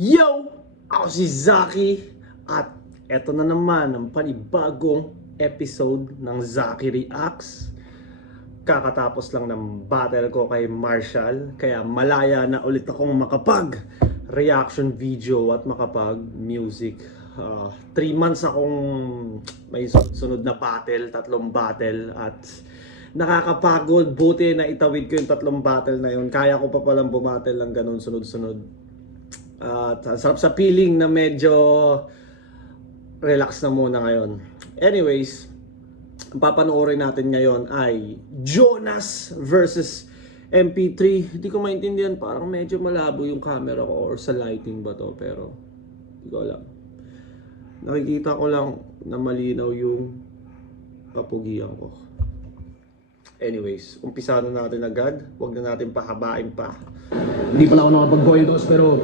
Yo! Ako si Zaki at eto na naman ang panibagong episode ng Zaki Reacts. Kakatapos lang ng battle ko kay Marshall, kaya malaya na ulit akong makapag reaction video at makapag music. 3 months akong may sunod na battle, 3 battle, at nakakapagod. Buti na itawid ko yung 3 battle na yun. Kaya ko pa palang bumattle lang ganun sunod-sunod. At sarap sa feeling na medyo relax na muna ngayon. Anyways, ang papanoorin natin ngayon ay Jonas versus MP3. Hindi ko maintindihan, parang medyo malabo yung camera ko or sa lighting ba to, pero hindi ko alam. Nakikita ko lang na malinaw yung kapugian ko. Anyways, umpisa na natin agad. Huwag na natin pahabain pa. Hindi pala ako nakapag-coitos pero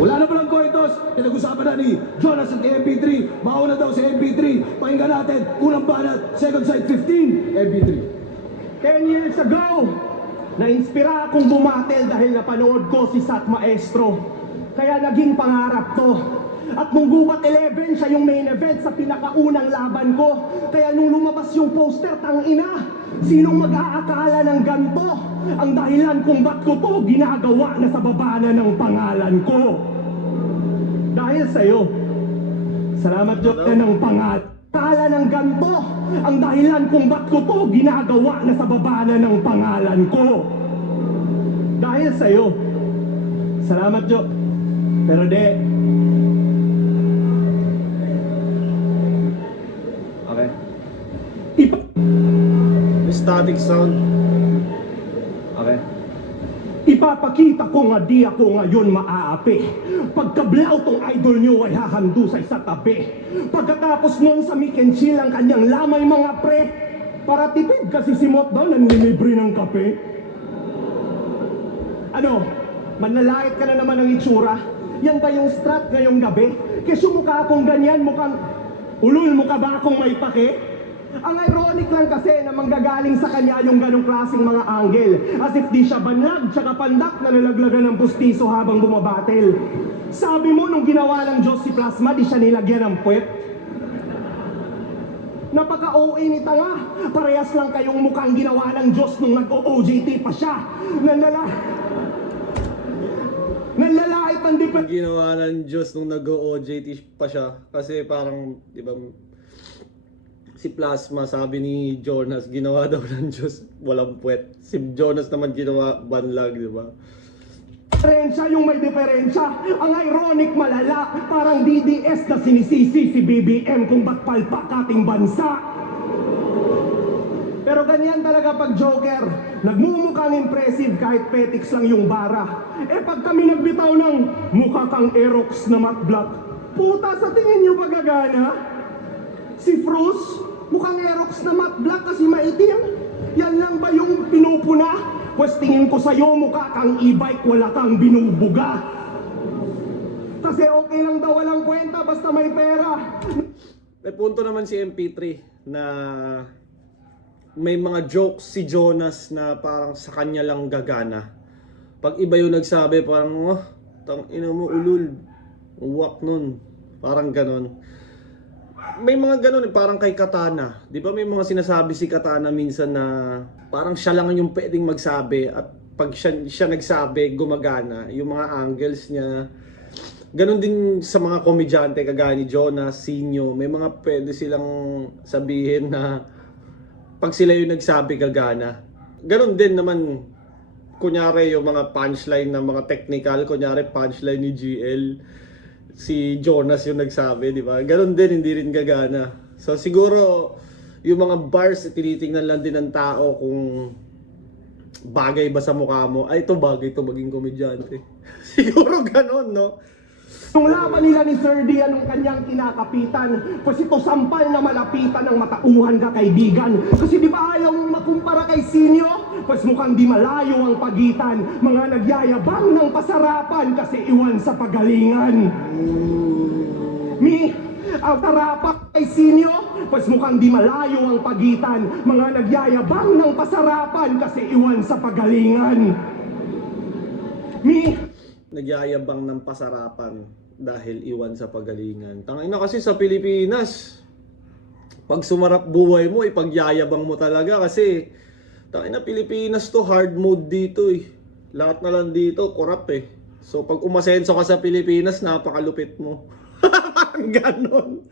wala na palang coitos. Pinag-usapan na ni Jonas at MP3. Mauna daw si MP3. Pakinggan natin. Unang banat, second side 15. MP3. 10 years ago, na-inspira akong bumatel dahil napanood ko si Sat Maestro. Kaya naging pangarap to. At nung Gubat 11, siya yung main event sa pinakaunang laban ko. Kaya nung lumabas yung poster, tangina, sinong mag-aakala ng ganto? Ang dahilan kung ba't ko to ginagawa na sa baba na ng pangalan ko. Dahil sa'yo, salamat Diyos na ng pangalan. Akala ng ganto, ang dahilan kung ba't ko to ginagawa na sa baba na ng pangalan ko. Dahil sa'yo, salamat Diyos. Pero de, okay. May static sound. Okay. Ipapakita ko nga di ako ngayon maaapi. Pagkablaw tong idol nyo ay hahandusay sa tabi. Pagkatapos nun sa Mick and Chill ang kanyang lamay mga pre. Para tipid kasi si Mot daw nanlilibre ng kape. Ano? Manlalait ka na naman ng itsura? Yan ba yung strat ngayong gabi? Kasi mukha akong ganyan, mukhang ulul mukha ba akong may pake? Ang ironic lang kasi na manggagaling sa kanya yung ganong klaseng mga angle. As if di siya banlag, tsaka pandak na nalaglagan ng pustiso habang bumabatel. Sabi mo nung ginawa ng Diyos si Plasma, di siya nilagyan ng puwet? Napaka-OA ni Tanga. Parehas lang kayong mukhang ginawa ng Diyos nung nag-OJT pa siya. Nanlalait ng Ang ginawa ng Diyos nung nag-OJT pa siya. Kasi parang, di ba, si Plasma, sabi ni Jonas, ginawa daw ng Diyos walang puwet. Si Jonas naman ginawa banlag, di ba? diferensya yung may diferensya. Ang ironic malala, parang DDS na sinisisi si BBM kung ba't palpak ating bansa. Pero ganyan talaga pag Joker, nagmumukhang impressive kahit petiks lang yung bara. Eh pag kami nagbitaw ng mukha kang Aerox na matte black, puta sa tingin nyo ba gagana? Si Fruz, mukhang Aerox na matte black kasi maitim. Yan lang ba yung pinupuna? Pwes tingin ko sa'yo mukha kang e-bike, wala kang binubuga. Kasi okay lang daw walang kwenta basta may pera. May punto naman si MP3 na may mga jokes si Jonas na parang sa kanya lang gagana. Pag iba yung nagsabi, parang, tangina mo, ulul. Uwak nun. Parang ganon. May mga ganon, parang kay Katana. Di ba may mga sinasabi si Katana minsan na parang siya lang yung pwedeng magsabi at pag siya nagsabi, gumagana. Yung mga angles niya. Ganon din sa mga komedyante kagaya ni Jonas, Sinyo. May mga pwede silang sabihin na pag sila yung nagsabi, gagana. Ganon din naman, kunyari yung mga punchline na mga technical, kunyari punchline ni GL, si Jonas yung nagsabi, di ba? Ganon din, hindi rin gagana. So siguro, yung mga bars, tinitingnan lang din ng tao kung bagay ba sa mukha mo. Ay, ito bagay to maging komedyante. Siguro ganon, no? Nung laban nila ni Sir D, anong kanyang kinakapitan? Pues ito sampal na malapitan ng matauhan ka kaibigan. Kasi di ba ayaw mong makumpara kay Sinyo? Pues mukhang di malayo ang pagitan. Mga nagyayabang ng pasarapan kasi iwan sa pagalingan. Ang tarapan kay Sinyo? Pues mukhang di malayo ang pagitan. Mga nagyayabang ng pasarapan kasi iwan sa pagalingan. Nagyayabang ng pasarapan dahil iwan sa pagalingan. Tangina kasi sa Pilipinas, pag sumarap buhay mo, ipagyayabang mo talaga kasi tangina Pilipinas to, hard mode dito eh. Lahat na lang dito, corrupt eh. So pag umasenso ka sa Pilipinas, napakalupit mo. Ganon.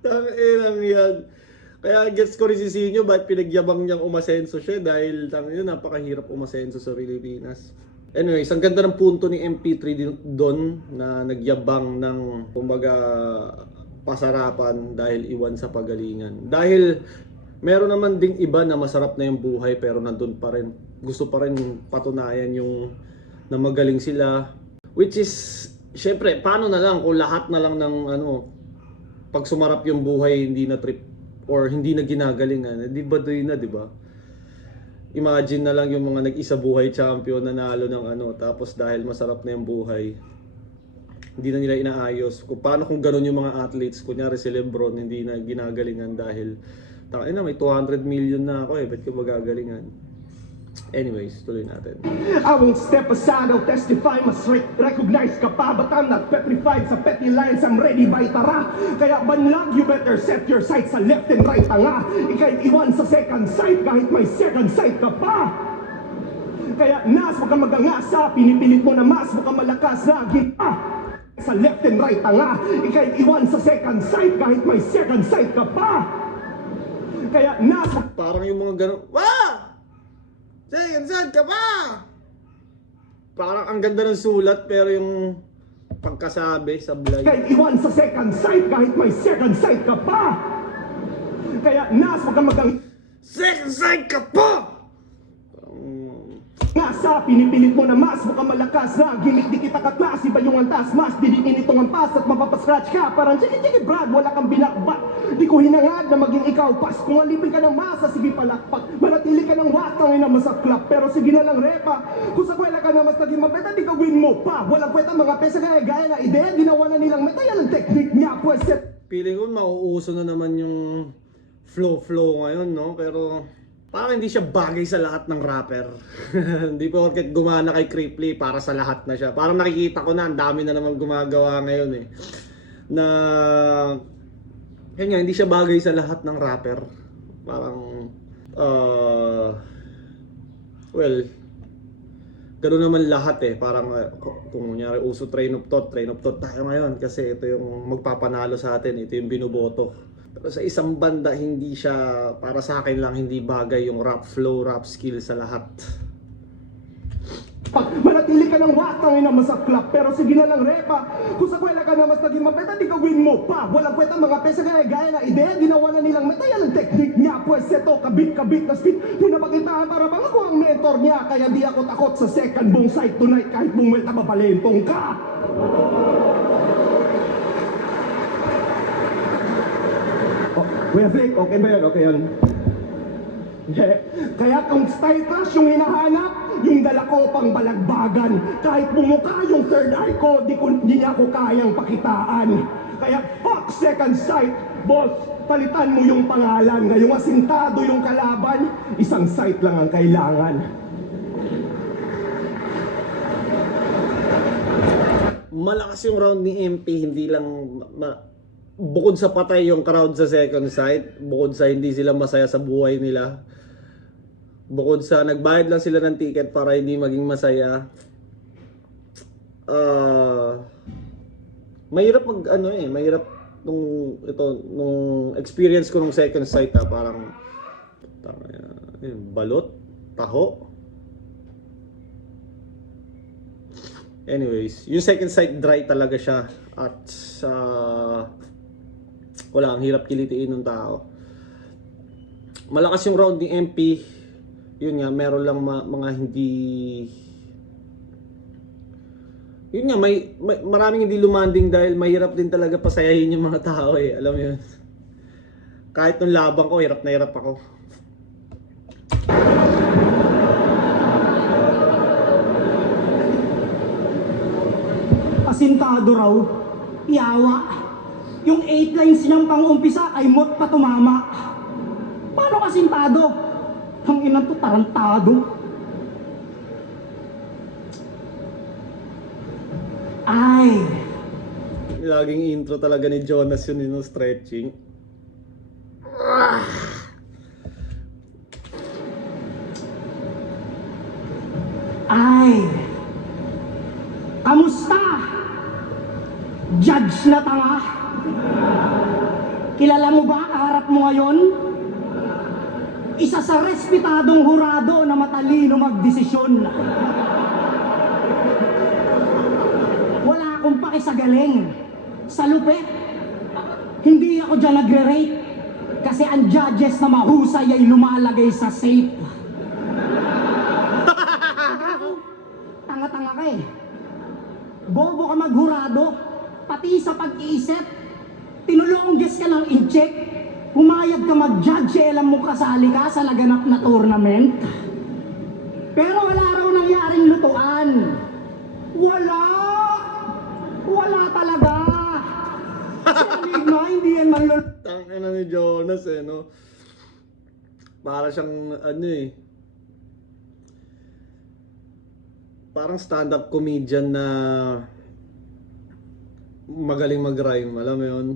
Tanginang yan. Kaya gets ko rin si Sinyo ba't pinagyabang niyang umasenso siya dahil tangina napakahirap umasenso sa Pilipinas. Anyways, ang ganda ng punto ni MP3 doon na nagyabang ng kumbaga pasarapan dahil iwan sa pagalingan. Dahil meron naman ding iba na masarap na yung buhay pero nandun pa rin. Gusto pa rin patunayan yung na magaling sila. Which is, syempre, paano na lang kung lahat na lang ng pag sumarap yung buhay hindi na trip or hindi na ginagalingan. Di ba doon na, di ba? Imagine na lang yung mga nag-isa buhay champion na nalo ng tapos dahil masarap na yung buhay, hindi na nila inaayos. Kung paano kung gano'n yung mga athletes, kunyari si Lebron, hindi na ginagalingan dahil tangina may 200 million na ako ba't ko magagalingan? Anyways, tuloy natin. I won't step aside, I'll testify, mas recognize ka pa. But I'm not petrified sa petty lines, I'm ready by tara. Kaya banlag, you better set your sights sa left and right tanga. Ika'y iwan sa second sight kahit may second sight ka pa. Kaya nas, huwag kang magangasa, pinipilit mo na mas, huwag kang malakas na gita. Sa left and right tanga, ika'y iwan sa second sight kahit may second sight ka pa. Kaya nas, Parang yung mga gano'n, wah! Saan ka ba? Parang ang ganda ng sulat pero yung pagkasabi sablay. ika'y iwan sa second sight kahit may second sight ka pa. Kaya nas, huwag kang Second sight ka pa! ngasa, pinipilit mo na mas, mukhang malakas na gimmick di kita katlas, iba yung antas, mas didiin itong ampas at mapapascratch ka. Parang chiki Brad, wala kang binakbat. Di ko hinangad na maging ikaw pas. Kung alipin ka ng masa, sige palakpak. Manatili ka ng watang na masaklap. Pero sige na lang repa. Kung sa kwela ka na mas naging mapeta, di ka win mo pa. Walang kweta mga pesa gaya na ideya, ginawa na nilang meta. Yan ang technique niya, pues Feeling ko mauuso na naman yung flow ngayon, no? Pero parang hindi siya bagay sa lahat ng rapper. Hindi pa porket gumana kay Cripply para sa lahat na siya. Parang nakikita ko na ang dami na naman gumagawa ngayon eh. Na yun nga, hindi siya bagay sa lahat ng rapper. Parang well, ganoon naman lahat eh. Parang kung kunyari uso train of thought tayo ngayon kasi ito yung magpapanalo sa atin, ito yung binuboto. Pero sa isang banda, hindi siya, para sa akin lang, hindi bagay yung rap flow, rap skill sa lahat. manatili ka ng watang na masaklap. Pero sige na lang repa. Kung sa kwela ka na mas naging mapeta, di ka win mo pa. Walang kweta mga pesa gaya na ideya, ginawa na nilang meta. Yan ang technique niya. Pues eto, kabit na speed. Pinapakintahan para bang ako ang mentor niya. Kaya di ako takot sa second buong side tonight. Kahit buong welta mapalentong ka. Kuya Vic, okay ba yan? Okay yan. Kaya kung style clash yung hinahanap, yung dala ko pang balagbagan. Kahit bumuka yung third eye ko, di niya ako kayang pakitaan. Kaya fuck second sight, boss, palitan mo yung pangalan. Ngayong asintado yung kalaban, isang sight lang ang kailangan. Malakas yung round ni MP, hindi lang bukod sa patay yung crowd sa second sight, bukod sa hindi sila masaya sa buhay nila, bukod sa nagbayad lang sila ng ticket para hindi maging masaya, mahirap mahirap nung experience ko nung second sight parang balot, taho. Anyways, yung second sight dry talaga siya at wala, ang hirap kilitiin ng tao. Malakas yung round ni MP. Yun nga, meron lang mga hindi... Yun nga, may maraming hindi lumanding dahil mahirap din talaga pasayahin yung mga tao eh. Alam mo yun? Kahit nung labang ko, hirap na hirap ako. Asintado raw, yawa. Yung 8 lines niyang pang-umpisa ay mot pa tumama. Paano kasintado? Ang ina to, tarantado. Ay, Laging intro talaga ni Jonas yun, no? Stretching. ay. Kamusta? Judge na tanga? Kilala mo ba kaharap mo ngayon? Isa sa respetadong hurado na matalino magdesisyon. Wala akong paki sa galing. Sa lupet. Hindi ako dyan nagre-rate. Kasi ang judges na mahusay ay lumalagay sa safe. Tanga-tanga ka eh. Bobo ka maghurado. Pati sa pag-iisip. Tinulongges ka ng in-check. Humayag ka mag-judge, alam mo kasali ka sa laganap na tournament. Pero wala raw nangyaring lutuan. Wala! Wala talaga! Si Enigma, hindi yan manluluto. Tangina ni Jonas eh, no? Para siyang, ano eh, parang stand-up comedian na magaling mag-rhyme, alam mo yun?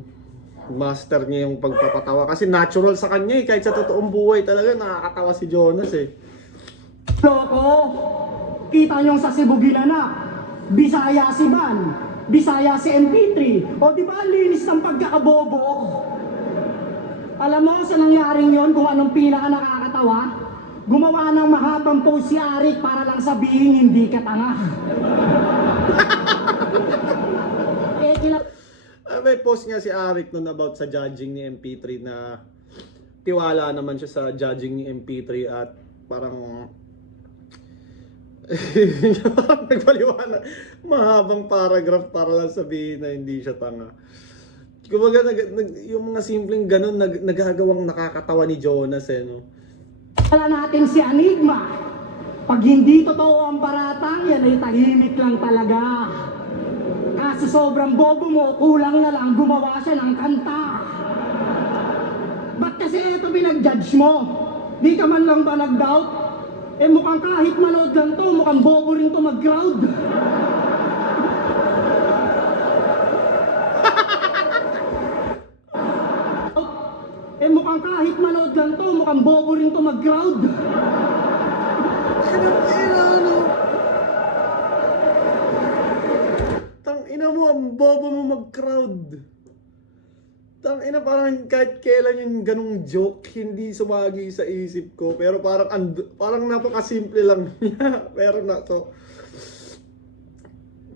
Master niya yung pagpapatawa. Kasi natural sa kanya eh, kahit sa totoong buhay talaga nakakatawa si Jonas eh. Loko! Kita niyong sa Cebu ginanap. Bisaya si Van. Bisaya si MP3. O di ba ang linis ng pagkakabobo? Alam mo sa nangyaring yon kung anong pinaka nakakatawa? Gumawa ng mahabang post si Arik para lang sabihin hindi ka tanga. May post nga si Arik nun about sa judging ni MP3 na tiwala naman siya sa judging ni MP3 at parang nagpaliwanag mahabang paragraph para lang sabihin na hindi siya tanga. Kumbaga yung mga simpleng ganun nagagawang nakakatawa ni Jonas eh, no? Wala natin si Enigma. Pag hindi totoo ang paratang, yan ay tahimik lang talaga. Kaso sobrang bobo mo, kulang na lang gumawa siya ng kanta. Ba't kasi ito binag-judge mo? Di ka man lang ba nag-doubt? Eh mukhang kahit manood lang to, mukhang bobo rin to mag-crowd. Eh mukhang kahit manood lang to, mukhang bobo rin to mag-crowd. Tangina mo, ang bobo mo mag-crowd. Tangina, parang kahit kailan yung ganung joke, hindi sumagi sa isip ko. Pero parang napakasimple lang niya. Pero na to.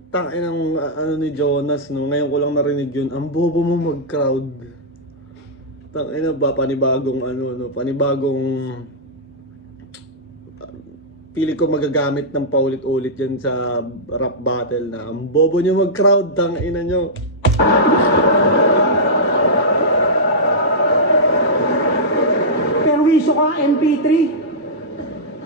Tanginang ano ni Jonas, no? Ngayon ko lang narinig yun. Ang bobo mo mag-crowd. Tangina ba, panibagong ano, no? Panibagong pili ko magagamit ng paulit-ulit yan sa rap battle na ang bobo nyo mag-crowd, tangina nyo. Perwisyo ka, MP3.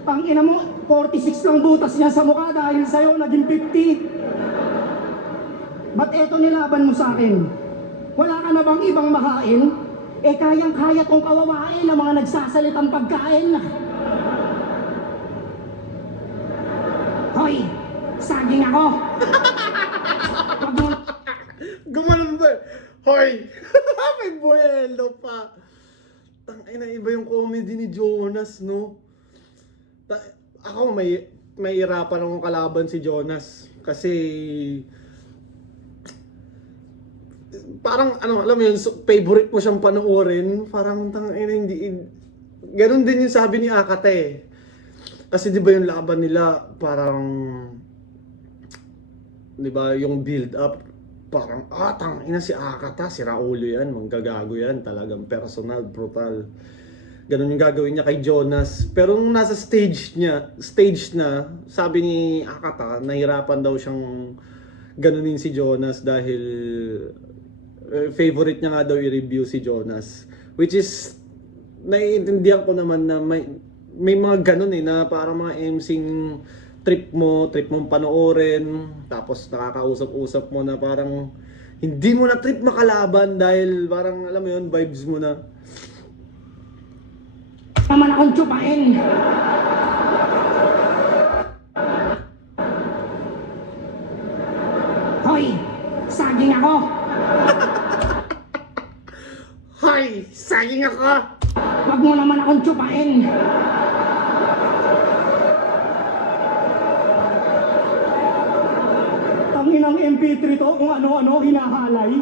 Ang ina mo, 46 lang butas niya sa mukha dahil sa'yo naging 50. Ba't eto nilaban mo sa akin? Wala ka na bang ibang makain? Eh kayang-kaya kong kawawain ang mga nagsasalitang pagkain. Hoy! Saging ako! Wag mo Gumanon ba? Hoy! May buwelo pa. Tangina, iba yung comedy ni Jonas, no? Ako may irapan akong kalaban si Jonas. Kasi parang ano, alam mo yun, favorite mo siyang panoorin. Parang tangina, hindi. Ganon din yung sabi ni Akate. Kasi 'di ba yung laban nila parang 'di ba yung build up parang tangina si Akata, si Raulo yan, manggagago yan, talagang personal, brutal. Ganun yung gagawin niya kay Jonas. Pero nung nasa stage na, sabi ni Akata, nahirapan daw siyang ganunin si Jonas dahil favorite niya nga daw i-review si Jonas. Which is, naiintindihan ko naman na may mga ganun na parang mga MCing trip mong panoorin, tapos nakakausap-usap mo na parang hindi mo na trip makalaban dahil parang alam mo yun, vibes mo na. naman akong tsupain. Hoy, saging ako. Hoy! Saging ako! Wag mo naman akong tsupain. Tanginang MP3 to, kung ano-ano hinahalay.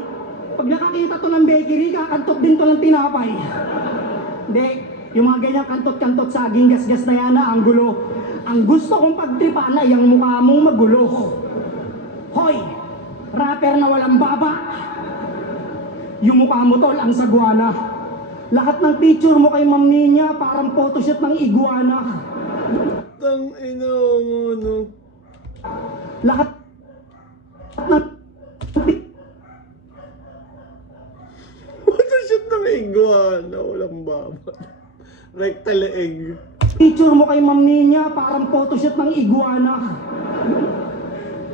Pag nakakita to ng bakery, kakantot din to ng tinapay. Hindi, yung mga ganyang kantot-kantot saging gas-gas na yan na ang gulo. Ang gusto kong pagtripan ay ang mukha mong magulo. Hoy, rapper na walang baba. Yung mukha mo tol ang sagwana. Lahat ng picture mo kay Ma'am Ninya parang photoshoot ng iguana. Tang ina mo, no? Lahat ng Photoshoot ng iguana, walang baba. Rectal egg. picture mo kay Ma'am Ninya parang photoshoot ng iguana.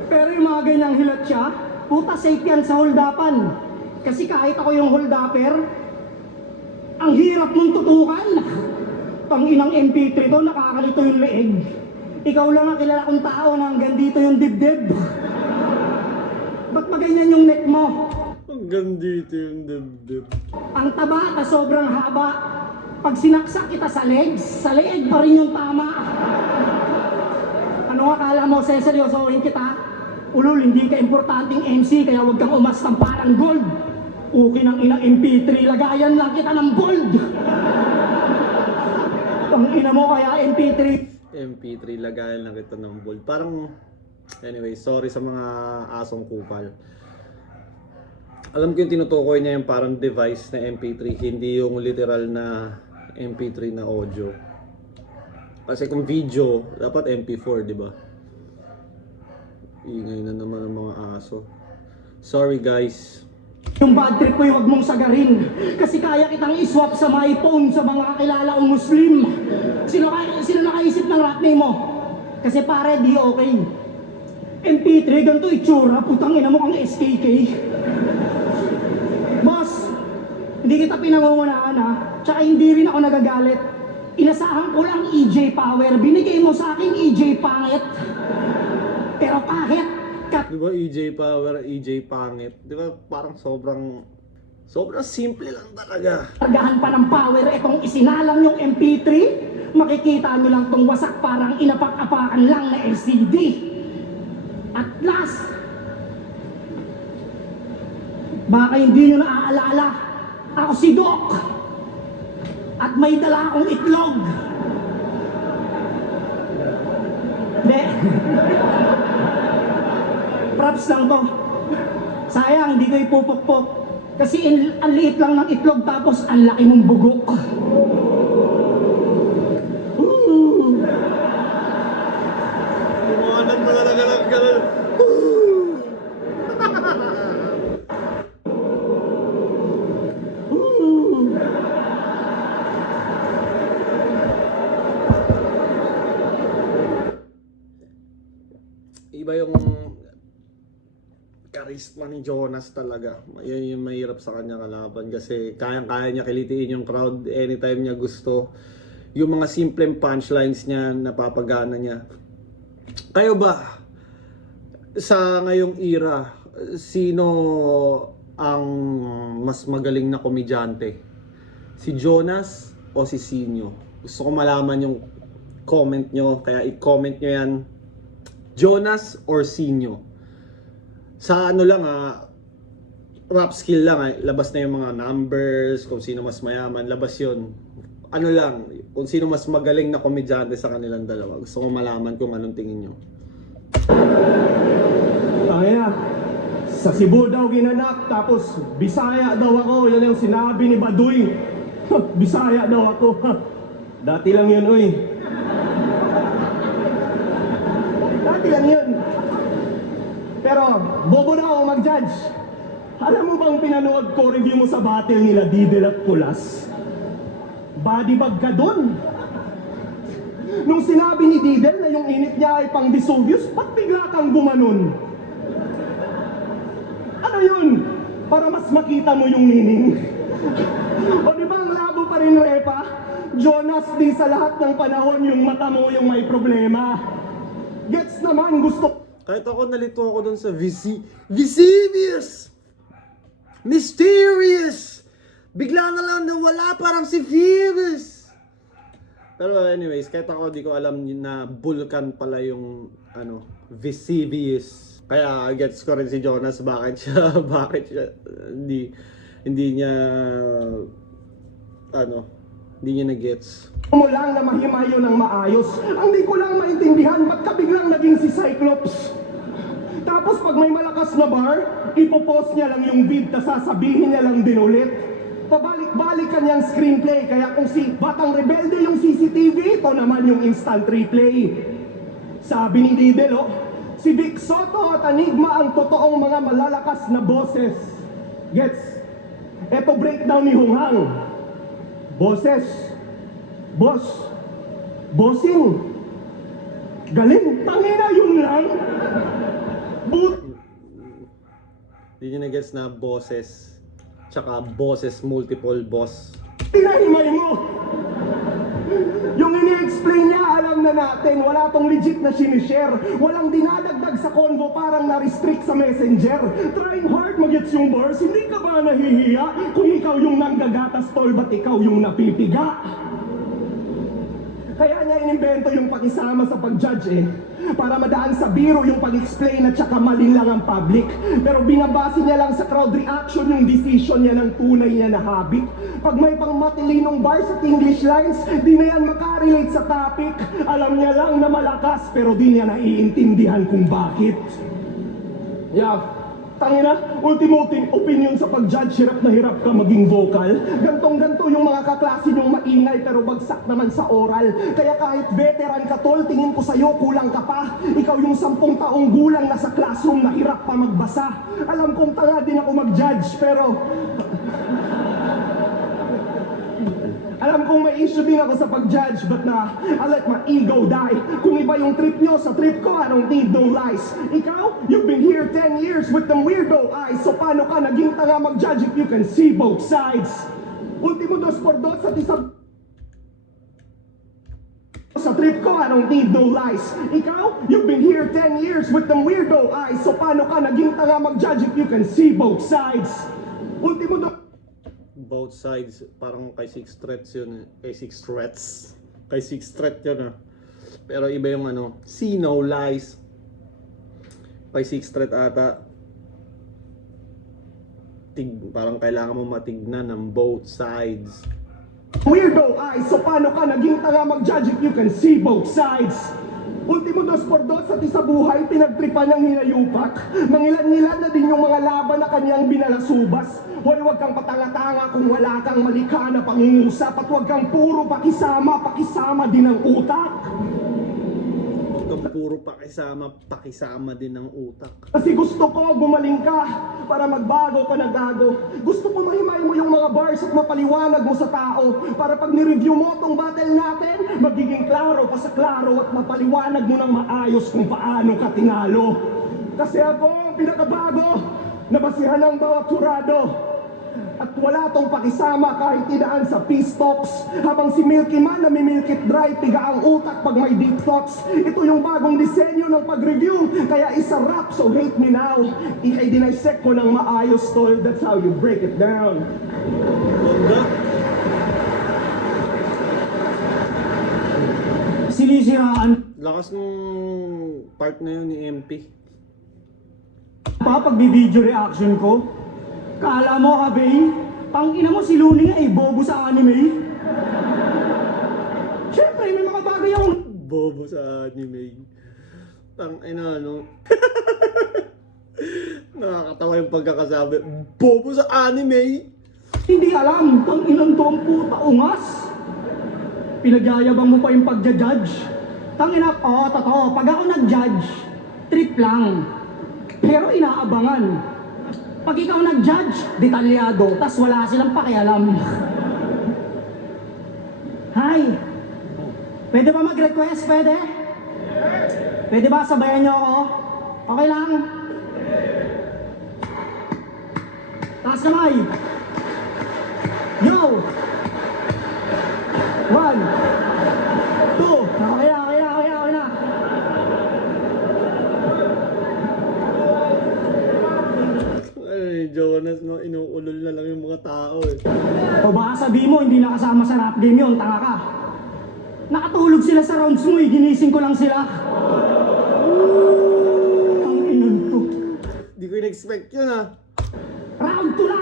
Pero yung mga ganyang hilat siya, puta safe yan sa holdapan. Kasi kahit ako yung holdapper, ang hirap mong tutukan. Panginang MP3 to, nakakalito yung leeg. Ikaw lang ang kilala kong tao na hanggang dito yung dibdib. Ba't maganyan yung neck mo? Hanggang dito yung dibdib. Ang taba na sobrang haba. Pag sinaksak kita sa leeg pa rin yung tama. Ano akala mo, seryosohin kita? Ulul, hindi ka importanteng MC, kaya huwag kang umas ng parang gold. Uki ng inang MP3, lagayan lang kita ng bold. Ang ina mo kaya MP3. MP3, lagayan lang kita ng bold. Parang, anyway, sorry sa mga asong kupal. Alam ko yung tinutukoy niya yung parang device na MP3, hindi yung literal na MP3 na audio. Kasi kung video, dapat MP4, di ba? Ingay na naman ang mga aso. Sorry guys. Yung bad trip ko huwag mong sagarin. Kasi kaya kitang iswap sa my phone sa mga kakilala kong Muslim. Sino nakaisip ng rap name mo? Kasi pare, di okay. MP3, ganito itsura, putang ina mo kang SKK. Boss, hindi kita pinangungunahan ha. Tsaka hindi rin ako nagagalit. Inasahan ko lang EJ Power. Binigay mo sa akin EJ Pangit. Pero kahit Di ba EJ Power, EJ Pangit? Di ba parang sobrang simple lang talaga. kargahan pa ng power itong isinalang yung MP3, makikita nyo lang tong wasak parang inapak-apakan lang na LCD. At last, baka hindi nyo naaalala, ako si Doc. At may dala akong itlog. Hindi. Props lang to. Sayang, hindi ko ipupukpok. Kasi ang liit lang ng itlog tapos ang laki mong bugok. Kumanan mo talaga lang ganun. Iba yung charisma ni Jonas talaga. Yun yung mahirap sa kanya kalaban kasi kayang-kaya niya kilitiin yung crowd anytime niya gusto. Yung mga simpleng punchlines niya, napapagana niya. Kayo ba, sa ngayong era, sino ang mas magaling na komedyante? Si Jonas o si Sinyo? Gusto ko malaman yung comment nyo, kaya i-comment nyo yan. Jonas or Sinyo? Sa ano lang rap skill lang labas na yung mga numbers, kung sino mas mayaman, labas yun. Ano lang, kung sino mas magaling na komedyante sa kanilang dalawa. Gusto ko malaman kung anong tingin nyo. Kaya, sa Cebu daw ginanak, tapos Bisaya daw ako, yan yung sinabi ni Baduy. Bisaya daw ako. Dati lang yun, uy. Dati lang yun. Pero, bobo na ako mag-judge. Alam mo bang pinanood ko review mo sa battle nila Didel at Kulas? Body bag ka dun. Nung sinabi ni Didel na yung init niya ay pang Vesuvius, ba't bigla kang gumanon? Ano yun? Para mas makita mo yung meaning. O di ba ang labo pa rin, Repa? Jonas, di sa lahat ng panahon yung mata mo yung may problema. Gets naman, gusto... Kahit ako nalito ako dun sa Vesuvius! Mysterious! Bigla na lang nawala parang si Phoebus! Pero anyways, kahit ako di ko alam na vulkan pala yung Vesuvius. Kaya gets ko rin si Jonas bakit siya hindi niya na-gets. mo lang na mahimayo ng maayos. Ang di ko lang maintindihan, ba't ka biglang naging si Cyclops? Tapos pag may malakas na bar, ipopost niya lang yung vid, tas sasabihin niya lang din ulit. Pabalik-balik kanyang screenplay, kaya kung si Batang Rebelde yung CCTV, ito naman yung instant replay. Sabi ni Didel, si Vic Soto at Enigma ang totoong mga malalakas na boses. Gets? Eto breakdown ni Hunghang. Boses. Boss. Bossing. Galing. Tangina yun lang. Hindi niya na-gets na bosses. Tsaka bosses, multiple boss. Tinahimay mo. Yung ini-explain niya, alam na natin. Wala tong legit na sinishare. Walang dinadagdag sa convo, parang na-restrict sa messenger. Trying hard mag-gets yung bars. Hindi ka ba nahihiya kung ikaw yung nanggagatas tol, ba't ikaw yung napipiga? Kaya niya inimbento yung pakisama sa pag-judge para madaan sa biro yung pag-explain at saka malin lang ang public. Pero binabase niya lang sa crowd reaction yung decision niya ng tunay niya na habit. Pag may pang matilinong bars at English lines, di na yan makarelate sa topic. Alam niya lang na malakas pero di niya naiintindihan kung bakit. Yeah. Tangina, ultimo opinion sa pag-judge, hirap na hirap ka maging vocal. Gantong-ganto yung mga kaklase nyong maingay pero bagsak naman sa oral. Kaya kahit veteran ka tol, tingin ko sa'yo kulang ka pa. Ikaw yung 10 taong gulang na sa classroom na hirap pa magbasa. Alam kong tanga din ako mag-judge pero... Alam kong may issue din ako sa pag-judge, but I let my ego die. Kung iba yung trip nyo, sa trip ko, I don't need no lies. Ikaw, you've been here 10 years with them weirdo eyes. So paano ka naging tanga mag-judge if you can see both sides? Ultimo 2x2 at isa... Sa trip ko, I don't need no lies. Ikaw, you've been here 10 years with them weirdo eyes. So paano ka naging tanga mag-judge if you can see both sides? Ultimo Both sides, parang kay Six Threats yun. Kay Six Threats. Kay Six Threat yun Pero iba yung see no lies. Kay Six Threat ata. Parang kailangan mo matignan ng both sides. Weirdo eyes, so paano ka naging tanga mag-judge if you can see both sides? Ultimo 2x2 at isa buhay, pinagtripan ng hinayupak. Mangilan-ngilan na din yung mga laban na kanyang binalasubas. Hoy, huwag kang patanga-tanga kung wala kang malika na pangungusap. At huwag kang puro pakisama din ang utak. Huwag kang puro pakisama din ang utak. Kasi gusto ko gumaling ka para magbago ka na gago. Gusto ko mahimay mo yung mga bars at mapaliwanag mo sa tao. Para pag ni-review mo tong battle natin, magiging klaro pa sa klaro at mapaliwanag mo ng maayos kung paano ka tinalo. Kasi ako ang pinakabago, nabasihan ng bawat hurado. At wala tong pakisama kahit tinaan sa peace talks. Habang si Milky Man na mimilkit dry, tiga ang utak pag may deep thoughts. Ito yung bagong disenyo ng pag-review, kaya isa rap, so hate me now. Ikay dinisect ko ng maayos tol, that's how you break it down. Ganda. Sinisiraan Lakas nung part na yun ni MP. pa pag video reaction ko. Kala mo, Abay, pang-ina mo si Looney nga bobo sa anime. Siyempre, may mga bagay akong Bobo sa anime. Nakakatawa yung pagkakasabi. Bobo sa anime. hindi alam. Pang-inang to ang puta ungas. Pinagyayabang mo pa yung pagja-judge. Tangina, totoo. Pag ako nag-judge, trip lang. Pero inaabangan. Pag ikaw nag-judge, detalyado, tas wala silang pakialam. Hi! Pwede ba mag-request? Pwede? Pwede ba sabayan niyo ako? Okay lang? Taas kamay! Yo! 1 2 Okay na. Jonas, no? Inuulol na lang yung mga tao eh. O baka sabihin mo, hindi nakasama sa rap game yun, tanga ka. Nakatulog sila sa rounds mo, ginising ko lang sila. Ang inon to. Di ko in-expect yun ah. Round 2 na!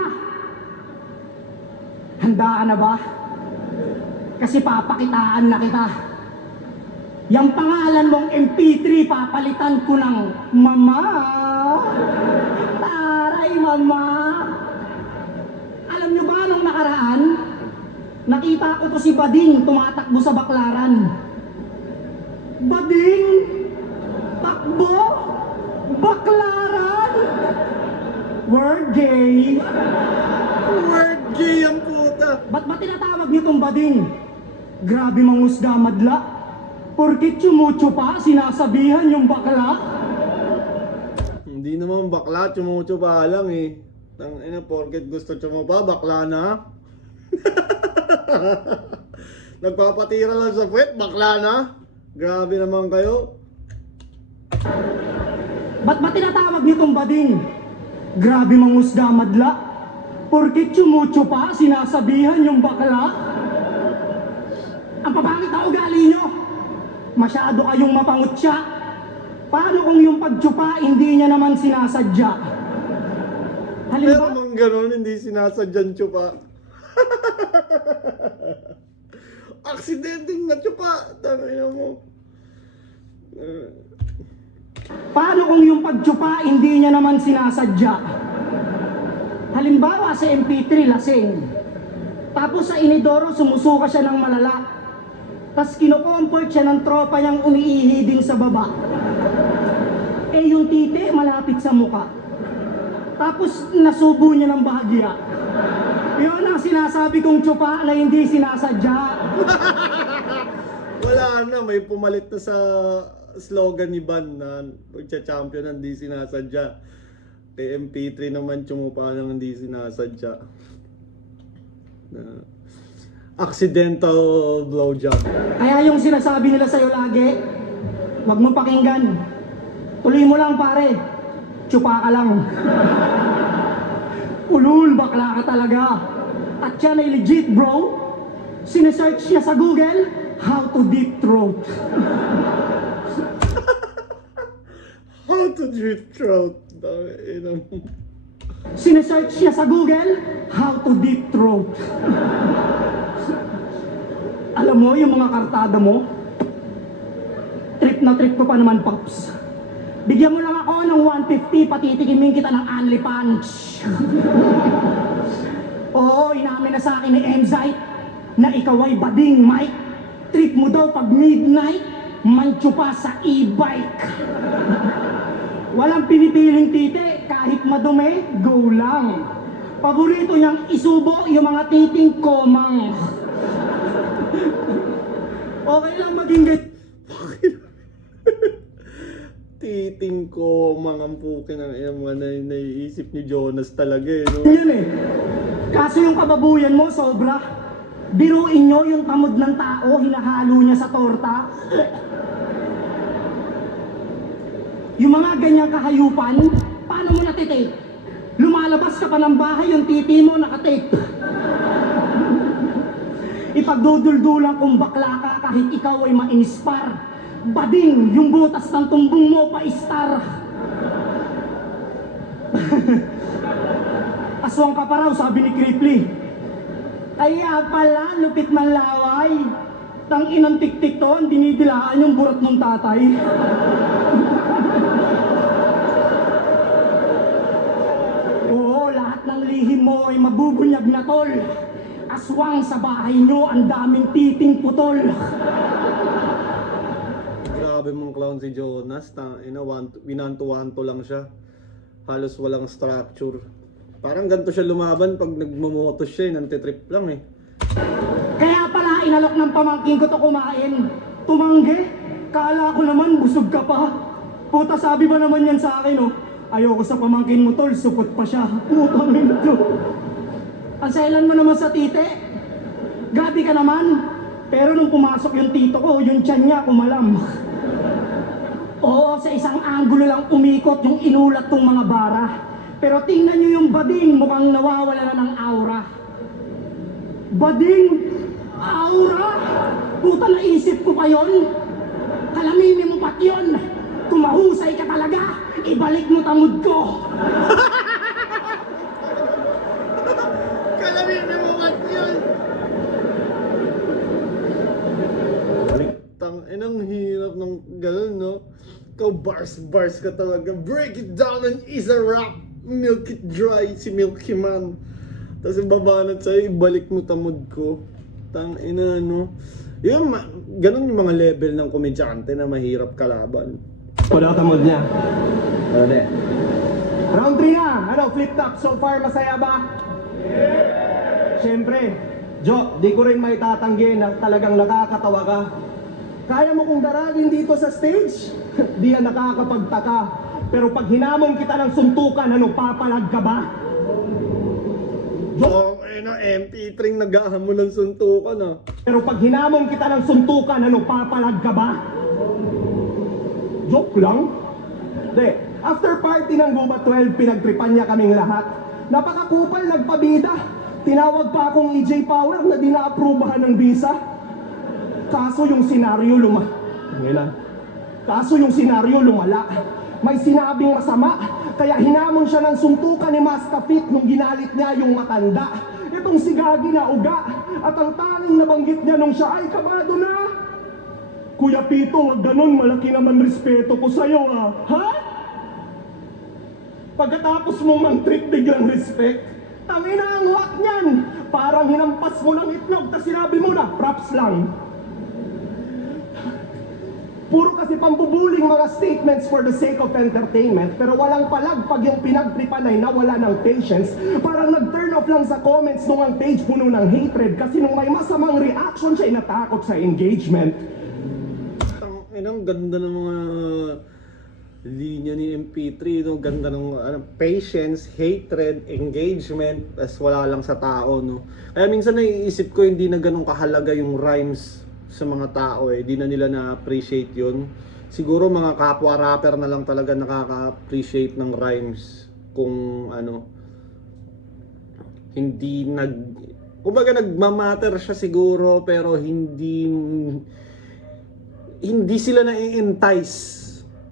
Handa ka na ba? Kasi papakitaan na kita. Yang pangalan mong MP3, papalitan ko ng Mama. Taray, Mama. Alam nyo ba nung nakaraan, nakita ko to si Bading tumatakbo sa Baklaran. Bading? Takbo? Baklaran? Word gay. Word gay ang puta. Ba't ba tinatawag niyo tong Bading? Grabe mangusga madla. Porkit tsumutso pa, sinasabihan yung bakla? Hindi naman bakla, tsumutso pa lang eh. Tangina, porket gusto tsumupa, bakla na. Nagpapatira lang sa puwet, bakla na. Grabe naman kayo. Ba't ba tinatawag niyo tong Bading? Grabe mangusga madla. Porkit tsumutso pa, sinasabihan yung bakla? Ang papangit na ugali nyo. Masyado kayong mapangutya. Paano kung yung pagtsupa hindi niya naman sinasadya? Pero Halimbawa, mang ganun, hindi sinasadyan tsupa. Aksidenteng na tsupa. Tangina mo. paano kung yung pagtsupa hindi niya naman sinasadya? Halimbawa sa MP3 lasing. Tapos sa inidoro sumusuka siya ng malala. Tapos kinukomfort siya ng tropa niyang umiihi din sa baba. Eh yung titi malapit sa muka. Tapos nasubo niya ng bahagya. Yun ang sinasabi kong tsupa na hindi sinasadya. Wala na, may pumalit na sa slogan ni Ban na pagcha-champion hindi sinasadya. Kay MP3 naman tsumupa ng hindi sinasadya. Accidental blowjob. Kaya yung sinasabi nila sa'yo lagi, wag mo pakinggan. Tuloy mo lang pare, tsupa ka lang. Ulul, bakla ka talaga. At yan ay legit bro. Sinesearch niya sa Google, how to deep throat. How to deep throat. Sinesearch niya sa Google, how to deep throat. Alam mo, yung mga kartada mo, trip na trip ko pa naman, Pops. Bigyan mo lang ako ng 150, patitikimin kita ng Only Punch. Oo, inamin na sa akin ni Enzyte na ikaw ay bading, Mike. Trip mo daw pag midnight, mancho pa sa e-bike. Walang pinipiling titi, kahit madumi, go lang. Paborito niyang isubo yung mga titing komang. Okay lang maging Titing ko, mga pukin ang mga naiisip ni Jonas talaga eh. No? Yan eh. Kaso yung kababuyan mo, sobra. Biruin nyo yung tamod ng tao, hinahalo niya sa torta. Yung mga ganyang kahayupan, paano mo natitape? Lumalabas ka pa ng bahay, yung titi mo nakatape. Ipagduduldulang kung bakla ka kahit ikaw ay ma-inspire. Bading, yung butas ng tumbong mo pa-star. Aswang ka pa raw, sabi ni Cripply. Kaya pala, lupit manlaway. Tang inang tik-tik to, ang dinidilaan yung burat ng tatay. Oo, lahat ng lihim mo ay mabubunyag na tol. Aswang sa bahay nyo, ang daming titing putol. Grabe mong clown si Jonas. Winanto-wanto lang siya. Halos walang structure. Parang ganito siya lumaban pag nagmamotos siya, nantitrip lang eh. Kaya pala inalok ng pamangkin ko to kumain. Tumanggi. Kala ko naman busog ka pa. Puta, sabi ba naman yan sa akin, oh? Ayoko sa pamangkin mo tol, supot pa siya. Putang ito. Ang sailan mo naman sa tite. Grabe ka naman. Pero nung pumasok yung tito ko, yung tiyan niya kumalam. Oo, sa isang anggulo lang umikot yung inulat tong mga bara. Pero tingnan nyo yung bading, mukhang nawawala na ng aura. Bading? Aura? Puta, naisip ko pa yun. Kalaminin mo pat yun. Kung mahusay ka talaga, ibalik mo tamod ko. Kalaminin mo mat yun! Inang hirap ng gano'n, no? Ikaw bars ka talaga. Break it down and is a rap. Milk it dry, si Milky Man. Tapos babanat sa'yo, ibalik mo tamod ko. Ina, no? Yun, ganun yung mga level ng komedyante na mahirap kalaban. Tamod niya. Pwede. Round 3 na. Ano, flip top. So far, masaya ba? Siyempre, Jo, di ko rin may tatanggi na talagang nakakatawa ka. Kaya mo kong daragin dito sa stage? Di yan nakakapagtaka. Pero pag hinamon kita ng suntukan, ano, papalag ka ba? Oh, MP3 naghahamon ng suntukan, ah. Pero pag hinamon kita ng suntukan, ano, papalag ka ba? Joke lang? De, after party ng Gubat 12, pinagtripan niya kaming lahat. Napakakupal, nagpabida. Tinawag pa akong EJ Power na di na-aprubahan ng visa. Kaso yung senaryo lumala. May sinabing masama, kaya hinamon siya ng suntukan ni Master Fit nung ginalit niya yung matanda. Itong si Gagi na uga, at ang tanging nabanggit niya nung siya ay kabado na. Kuya Pito, wag ganun, malaki naman respeto ko sa'yo, ah. Ha? Pagkatapos mong mang-trip biglang respect, tangina ang wak niyan. Parang hinampas mo ng itlog, tas sinabi mo na, props lang. Puro kasi pambubuling mga statements for the sake of entertainment, pero walang palag pag yung pinagtripan ay nawala ng patience. Parang nag-turn off lang sa comments nung ang page puno ng hatred kasi nung may masamang reaction siya ay natakot sa engagement. Ang ganda ng mga linya ni MP3, no? Ganda ng patience, hatred, engagement, as wala lang sa tao, no? Kaya minsan naiisip ko hindi na ganun kahalaga yung rhymes sa mga tao, eh. Di na nila na-appreciate yun. Siguro mga kapwa rapper na lang talaga nakaka-appreciate ng rhymes kung ano, hindi kumbaga nagmamatter siya siguro, pero hindi sila na-entice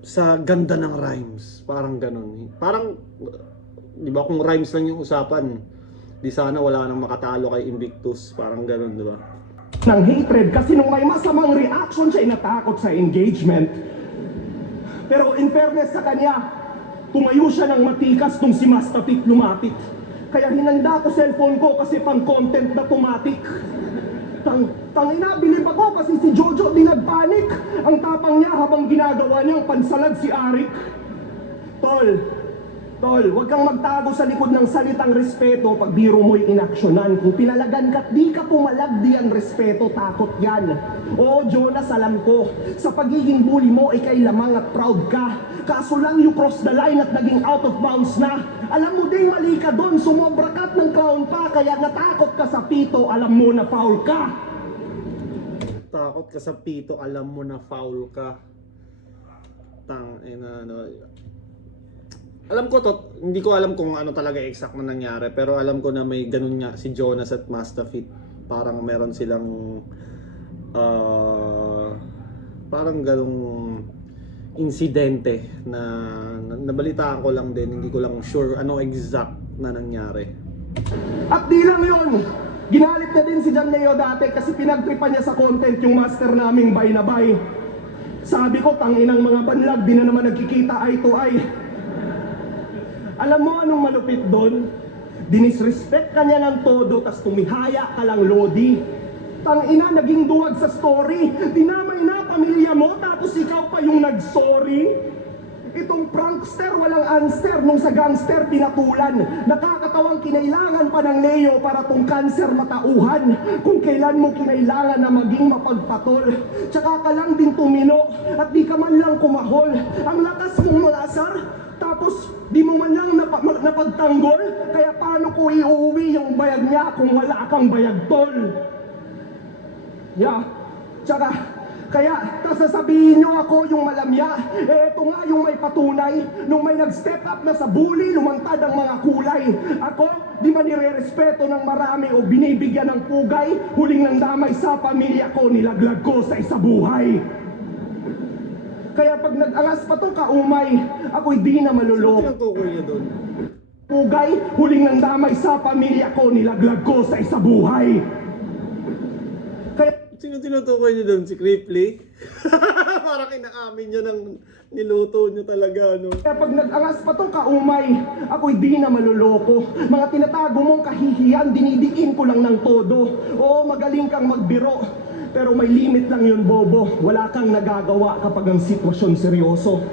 sa ganda ng rhymes. Parang ganun. Parang, di ba, kung rhymes lang yung usapan, di sana wala nang makatalo kay Invictus. Parang ganun, di ba? Ng hatred kasi nung may masamang reaction siya ay natakot sa engagement. Pero in fairness sa kanya, tumayo siya ng matikas nung si Mastapik lumapit. Kaya hinanda ko cellphone ko kasi pang content na tumatik. Tangina, bilib ako kasi si Jojo di nagpanik. Ang tapang niya habang ginagawa niyang pansalag si Arik. Tol, huwag kang magtago sa likod ng salitang respeto pag biro mo'y inaksyonan. Kung pinalagan ka't di ka pumalag, di ang respeto, takot yan. Oo, Jonas, alam ko, sa pagiging bully mo ay kay lamang at proud ka. Kaso lang you cross the line at naging out of bounds na. Alam mo ding mali ka doon, sumobra ka't ng clown pa, kaya natakot ka sa pito, alam mo na foul ka. Takot ka sa pito, alam mo na foul ka. Alam ko hindi ko alam kung ano talaga exact na nangyari, pero alam ko na may ganun nga si Jonas at Mastafit. Parang meron silang parang ganung insidente na nabalitaan ko lang din, hindi ko lang sure ano exact na nangyari. At di lang yun, ginalit na din si John Leo dati kasi pinagtripan niya sa content yung master naming bay na bay. Sabi ko, tanginang mga banlag, di na naman nagkikita eye to eye. Alam mo anong malupit doon? Dinisrespect ka niya ng todo, tas tumihaya ka lang, Lodi. Tangina, naging duwag sa story. Dinamay na pamilya mo, tapos ikaw pa yung nag-sorry. Itong prankster, walang answer nung sa gangster pinatulan. Nakakatawang kinailangan pa ng Leo para tong cancer matauhan. Kung kailan mo kinailangan na maging mapagpatol. Tsaka ka lang din tumino at di ka man lang kumahol. Ang lakas mong malasar, tapos di mo man lang napagtanggol. Kaya paano ko iuwi yung bayag niya kung wala kang bayag, tol? Yeah, tsaka Kaya sasabihin nyo ako yung malamya, eto nga yung may patunay. Nung may nag-step up na sa bully, lumantad ang mga kulay. Ako, di ba nire-respeto ng marami o binibigyan ng pugay? Huling nang damay sa pamilya ko, nilaglag ko sa isabuhay. Kaya pag nag-angas pa to kaumay, ako'y di na Sino maluloko. tinutukoy niyo doon? Pugay, huling nang damay sa pamilya ko, nilaglag ko sa isabuhay. Kaya Sino tinutukoy niyo doon? Si Cripply? Parang inaamin niya ng niluto niyo talaga, no? Kaya pag nag-angas pa to kaumay, ako'y di na maluloko. Mga tinatago mong kahihiyan, dinidiin ko lang ng todo. Oo, magaling kang magbiro, pero may limit lang yun, bobo. Wala kang nagagawa kapag ang sitwasyon seryoso.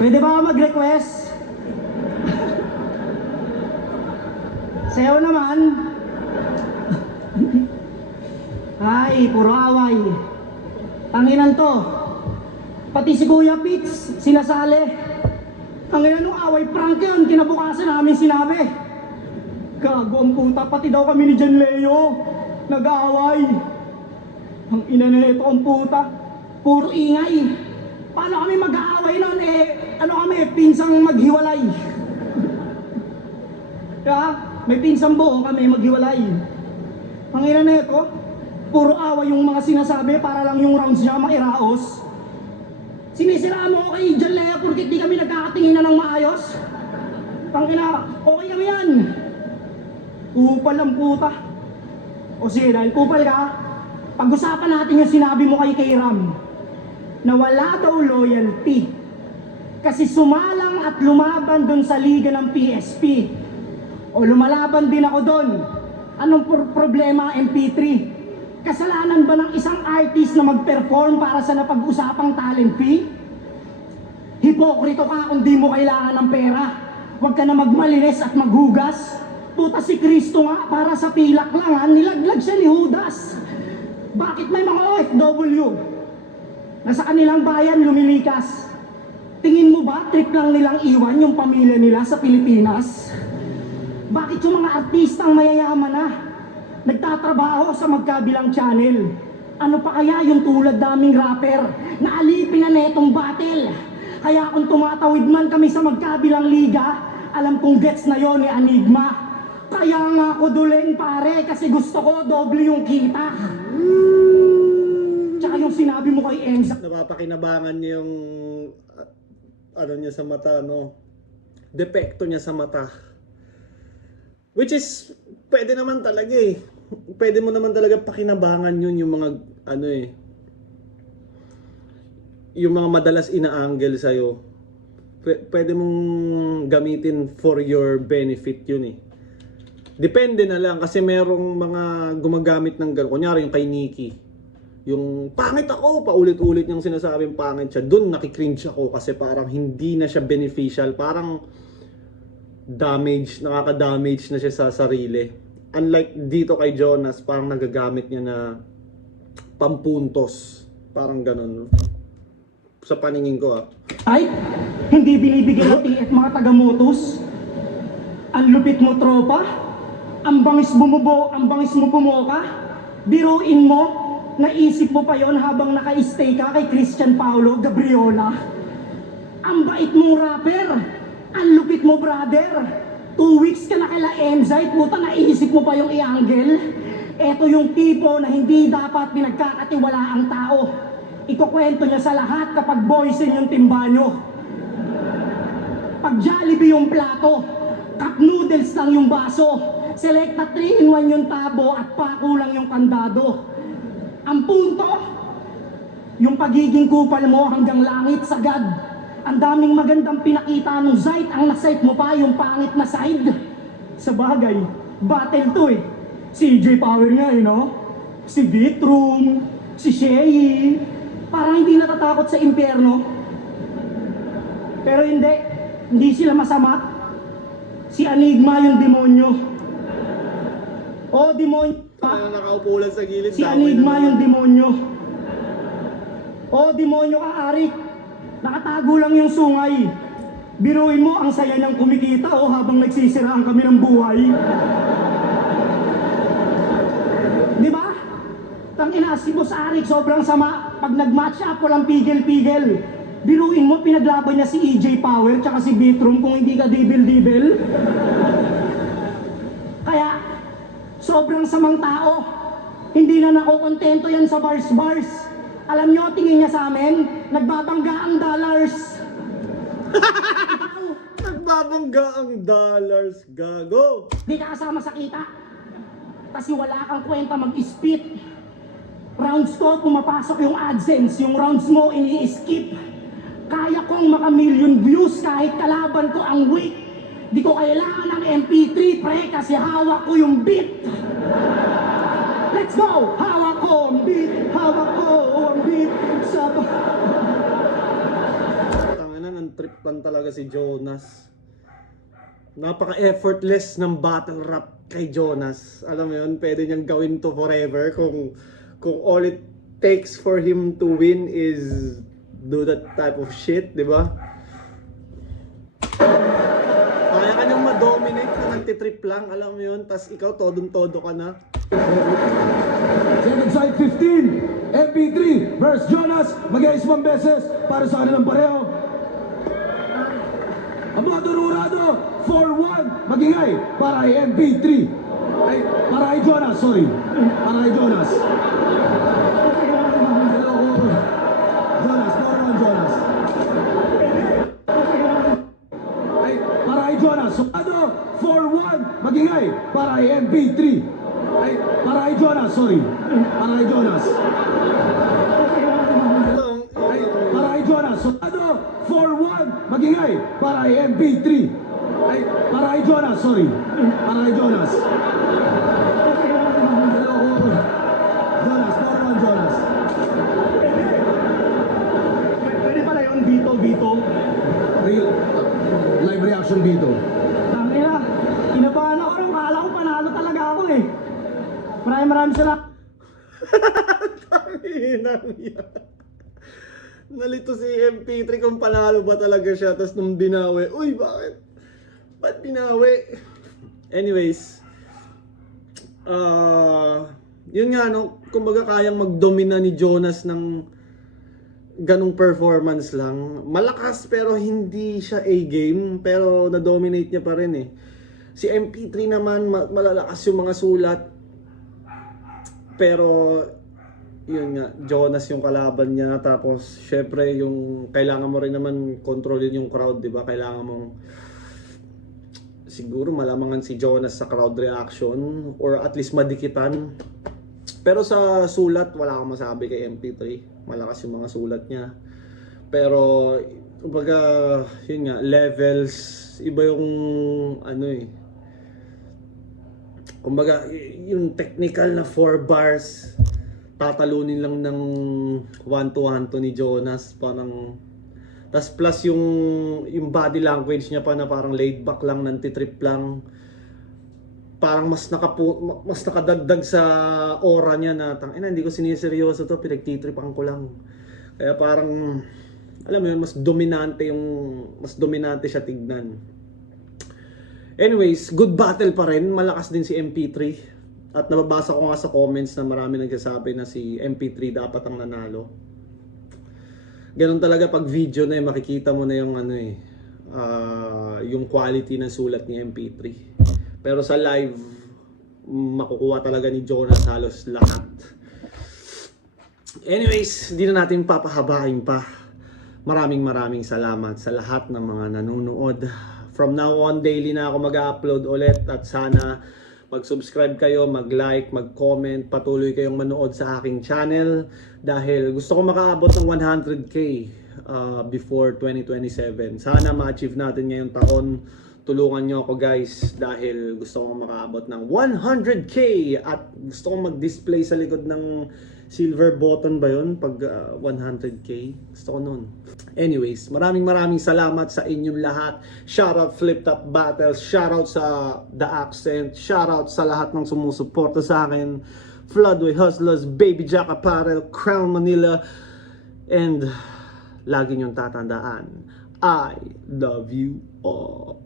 Pwede ba ako mag-request? Sayaw naman. Ay, puro away. Tanginan to. Pati si Kuya Pitts, sinasali. Tanginan nung away prank yun, kinabukasan namin sinabi. Gago ang puta, pati daw kami ni John Leo. Nag-aaway. Ang ina na ito ang puta. Puro ingay. Paano kami mag-aaway nun? Ano kami, pinsang maghiwalay. Kaya, may pinsang buo kami maghiwalay. Ang ina na ito, puro away yung mga sinasabi para lang yung rounds niya mairaos. Sinisiraan mo ako kay John Leo porkit di kami nagkakatinginan ng maayos. Ang ina, okay kami yan. Kupal ang puta. O sige, dahil kupal ka, pag-usapan natin yung sinabi mo kay Ram na wala daw loyalty kasi sumalang at lumaban dun sa liga ng PSP. O lumalaban din ako doon. Anong problema, MP3? Kasalanan ba ng isang artist na mag-perform para sa napag-usapang talent fee? Hipokrito ka kung di mo kailangan ng pera. Huwag ka na magmalinis at maghugas. Puta si Kristo nga, para sa pilak lang ha, nilaglag siya ni Judas. Bakit may mga OFW na sa kanilang bayan lumilikas? Tingin mo ba trip lang nilang iwan yung pamilya nila sa Pilipinas? Bakit yung mga artistang mayayaman na nagtatrabaho sa magkabilang channel? Ano pa kaya yung tulad naming rapper na alipin na netong battle? Kaya kung tumatawid man kami sa magkabilang liga, alam kong gets na yon ni Enigma. Kaya nga ako duling pare kasi gusto ko doble yung kita. Tsaka yung sinabi mo kay Enza. Napapakinabangan niya yung ano niya sa mata, no? Depekto niya sa mata. Which is, pwede naman talaga eh. Pwede mo naman talaga pakinabangan yun yung mga, ano eh, yung mga madalas ina-angle sa'yo. Pwede mong gamitin for your benefit yun eh. Depende na lang kasi merong mga gumagamit ng gano'n. Kunyari yung kay Nikki. Yung pangit ako, paulit-ulit niyang sinasabing pangit siya. Doon nakikringe ako kasi parang hindi na siya beneficial. Parang nakaka-damage na siya sa sarili. Unlike dito kay Jonas, parang nagagamit niya na pampuntos. Parang ganun. Sa paningin ko Ay, hindi binibigyan ng TF mga taga-motos. Ang lupit mo tropa. Ang bangis mo bumoka. Biruin mo, naisip mo pa yon habang naka-stay ka kay Christian Paolo Gabriola. Ang bait mong rapper. Ang lupit mo, brother. 2 weeks ka na kala Enzite, puta, naisip mo pa yung i-angle. Eto yung tipo na hindi dapat pinagkakatiwala ang tao. Ikukwento niya sa lahat kapag boysin yung timba nyo. Pag Jollibee yung plato, cup noodles lang yung baso, Selecta 3-in-1 yung tabo at pako lang yung kandado. Ang punto, yung pagiging kupal mo hanggang langit sagad. Ang daming magandang pinakita ng Zite, ang nasite mo pa yung pangit na side. Sa bagay, battle to eh. Si EJ Power nga eh, no? Si Bitroom, si Shei, parang hindi natatakot sa impyerno. Pero hindi sila masama. Si Enigma yung demonyo. O demonyo pa. nakaupo lang sa gilid. Si Enigma yung demonyo. O demonyo ka, Arik. Nakatago lang yung sungay. Biruin mo, ang saya niyang kumikita habang nagsisiraan kami ng buhay. Tangina, si Boss Arik sobrang sama. Pag nag-match up, walang pigil-pigil. Biruin mo, pinaglaban niya si EJ Power tsaka si Beatroom kung hindi ka dibil-dibil. Kaya, sobrang samang tao. Hindi na nakokontento yan sa bars-bars. Alam nyo, tingin niya sa amin, nagbabangga ang dollars. Nagbabangga ang dollars, gago. Di ka kasama sa kita. Kasi wala kang kwenta mag-spit. Rounds ko, pumapasok yung AdSense. Yung rounds mo, ini-skip. Kaya kong maka-million views kahit kalaban ko ang weak. Di ko kailangan ng MP3, pre, kasi hawak ko yung beat. Let's go! Hawak ko ang beat, hawak ko ang beat. Tanginan, ang trip lang talaga si Jonas. Napaka-effortless ng battle rap kay Jonas. Alam mo yun, pwede niyang gawin to forever kung all it takes for him to win is do that type of shit, di ba? Kaya ka niyang ma-dominate na nagtitrip lang, alam mo yun, tas ikaw todong-todo ka na. Second side 15, MP3 versus Jonas, mag-ice 1 beses para sa kanilang pareho. Ang mga dururado, 4-1, magingay para kay MP3. Ay, para kay Jonas, sorry. Para kay Jonas. Hello, Jonas, 4-1 Jonas. Ay, para kay Jonas. So, 4-1, magingay para kay MP3. Ay, para kay Jonas, sorry. Para kay Jonas. Ay, para kay Jonas. So, 4-1, magingay para kay MP3. Ay, para kay Jonas, sorry. Para kay Jonas. Hello, Jonas, 4-1 Jonas. Pwede pala yun, Vito. Real, live reaction dito. Tangina, kinabahan ako nung kala ko panalo talaga ako eh. Maraming salamat. Tanginang yan. Nalito si MP3 kung panalo ba talaga siya, tapos nung binawi, uy, bakit? Ba't binawi? Anyways, yun nga, no, kumbaga kayang magdomina ni Jonas ng ganong performance lang. Malakas pero hindi siya A-game, pero na-dominate niya pa rin eh. Si MP3 naman, malalakas yung mga sulat, pero yun nga, Jonas yung kalaban niya. Tapos syempre yung kailangan mo rin naman kontrolin yung crowd, di ba? Kailangan mong siguro malamangan si Jonas sa crowd reaction or at least madikitan. Pero sa sulat, wala akong masabi kay MP3. Malakas yung mga sulat niya. Pero kumbaga, yun nga, levels, iba yung ano eh. Kumbaga, yung technical na 4 bars, tatalunin lang ng 1-1 to ni Jonas, parang tas plus yung body language niya pa na parang laid back lang, nantitrip lang, parang mas nakadagdag sa aura niya na tangina, hindi ko siniseryoso to, pinagtitripan ko lang. Kaya parang alam mo yun, mas dominante siya tignan. Anyways, good battle pa rin, malakas din si MP3. At nababasa ko nga sa comments na marami nagsasabi na si MP3 dapat ang nanalo. Ganun talaga pag video na makikita mo na yung ano yung quality ng sulat ni MP3. Pero sa live, makukuha talaga ni Jonas halos lahat. Anyways, hindi na natin papahabain pa. Maraming salamat sa lahat ng mga nanonood. From now on, daily na ako mag-upload ulit at sana mag-subscribe kayo, mag-like, mag-comment, patuloy kayong manood sa aking channel dahil gusto ko makaabot ng 100k before 2027. Sana ma-achieve natin ngayong taon. Tulungan nyo ako guys dahil gusto ko makaabot ng 100k at gusto ko mag-display sa likod ng silver button ba yun pag 100k? Gusto ko nun. Anyways, maraming salamat sa inyong lahat. Shoutout Flip Top Battles, shoutout sa The Accent, shoutout sa lahat ng sumusuporta sa akin. Floodway Hustlers, Baby Jack Apparel, Crown Manila, and lagi niyong tatandaan, I love you all.